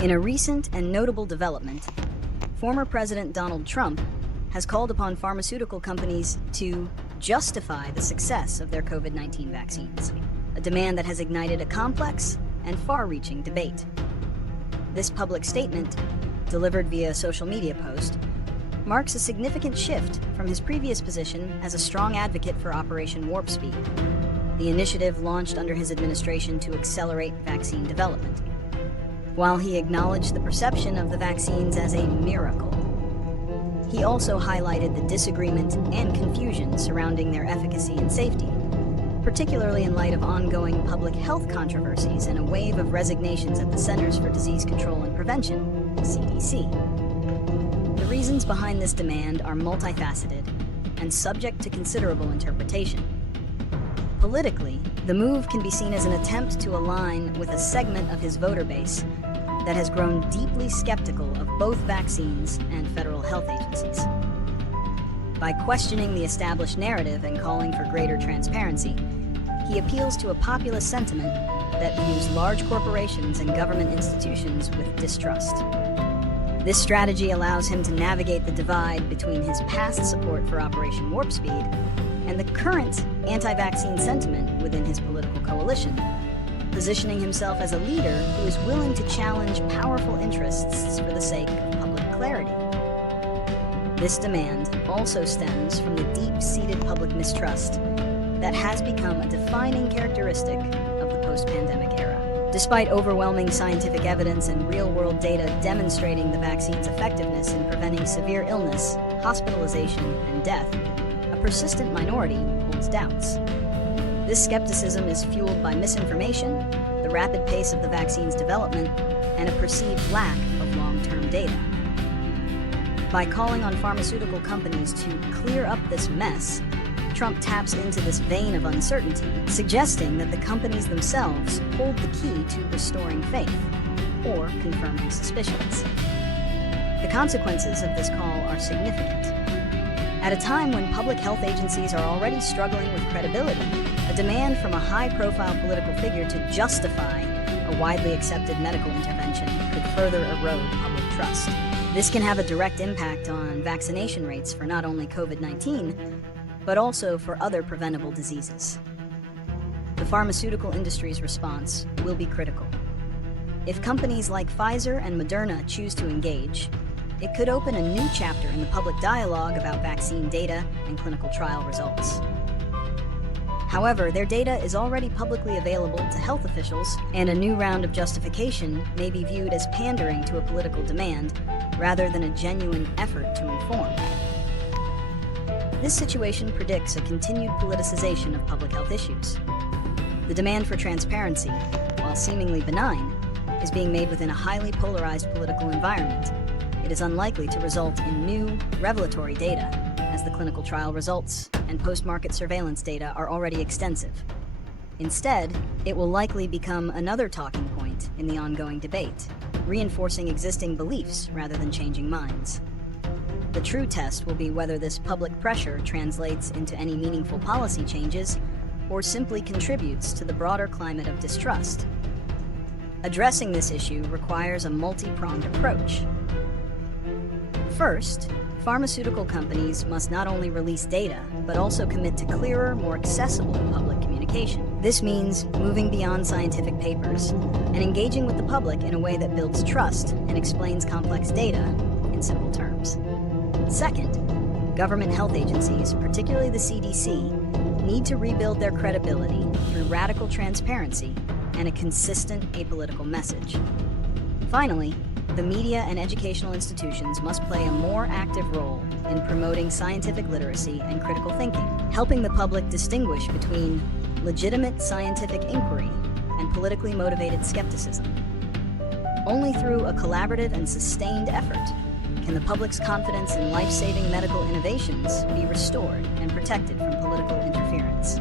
In a recent and notable development, former President Donald Trump has called upon pharmaceutical companies to justify the success of their COVID-19 vaccines, a demand that has ignited a complex and far-reaching debate. This public statement, delivered via a social media post, marks a significant shift from his previous position as a strong advocate for Operation Warp Speed, the initiative launched under his administration to accelerate vaccine development. While he acknowledged the perception of the vaccines as a miracle, he also highlighted the disagreement and confusion surrounding their efficacy and safety, particularly in light of ongoing public health controversies and a wave of resignations at the Centers for Disease Control and Prevention, CDC. The reasons behind this demand are multifaceted and subject to considerable interpretation. Politically, the move can be seen as an attempt to align with a segment of his voter base that has grown deeply skeptical of both vaccines and federal health agencies. By questioning the established narrative and calling for greater transparency, he appeals to a populist sentiment that views large corporations and government institutions with distrust. This strategy allows him to navigate the divide between his past support for Operation Warp Speed and the current anti-vaccine sentiment within his political coalition, positioning himself as a leader who is willing to challenge powerful interests for the sake of public clarity. This demand also stems from the deep-seated public mistrust that has become a defining characteristic of the post-pandemic era. Despite overwhelming scientific evidence and real-world data demonstrating the vaccine's effectiveness in preventing severe illness, hospitalization, and death, a persistent minority holds doubts. This skepticism is fueled by misinformation, the rapid pace of the vaccine's development, and a perceived lack of long-term data. By calling on pharmaceutical companies to clear up this mess, Trump taps into this vein of uncertainty, suggesting that the companies themselves hold the key to restoring faith, or confirming suspicions. The consequences of this call are significant. At a time when public health agencies are already struggling with credibility, a demand from a high-profile political figure to justify a widely accepted medical intervention could further erode public trust. This can have a direct impact on vaccination rates for not only COVID-19, but also for other preventable diseases. The pharmaceutical industry's response will be critical. If companies like Pfizer and Moderna choose to engage, it could open a new chapter in the public dialogue about vaccine data and clinical trial results. However, their data is already publicly available to health officials, and a new round of justification may be viewed as pandering to a political demand rather than a genuine effort to inform. This situation predicts a continued politicization of public health issues. The demand for transparency, while seemingly benign, is being made within a highly polarized political environment. It is unlikely to result in new, revelatory data, as the clinical trial results and post-market surveillance data are already extensive. Instead, it will likely become another talking point in the ongoing debate, reinforcing existing beliefs rather than changing minds. The true test will be whether this public pressure translates into any meaningful policy changes or simply contributes to the broader climate of distrust. Addressing this issue requires a multi-pronged approach. First, pharmaceutical companies must not only release data, but also commit to clearer, more accessible public communication. This means moving beyond scientific papers and engaging with the public in a way that builds trust and explains complex data in simple terms. Second, government health agencies, particularly the CDC, need to rebuild their credibility through radical transparency and a consistent apolitical message. Finally, the media and educational institutions must play a more active role in promoting scientific literacy and critical thinking, helping the public distinguish between legitimate scientific inquiry and politically motivated skepticism. Only through a collaborative and sustained effort can the public's confidence in life-saving medical innovations be restored and protected from political interference.